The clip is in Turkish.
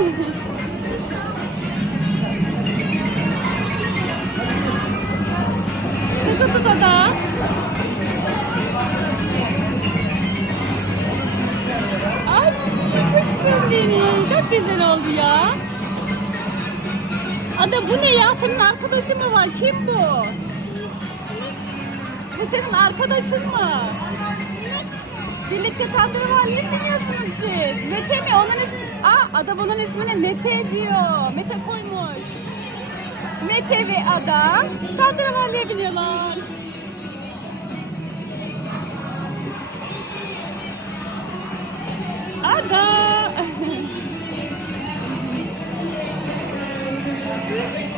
Sıkı. Ay kızım benim. Çok güzel oldu ya. Ada bu ne ya? Senin arkadaşın mı var? Kim bu? Bu senin mı? Birlikte Tanrıvalli'yi mi dinliyorsunuz siz? Mete mi? Aa, Ada bunun ismini Mete diyor. Mete koymuş. Mete ve Ada tatravanlıya biniyorlar. Ada.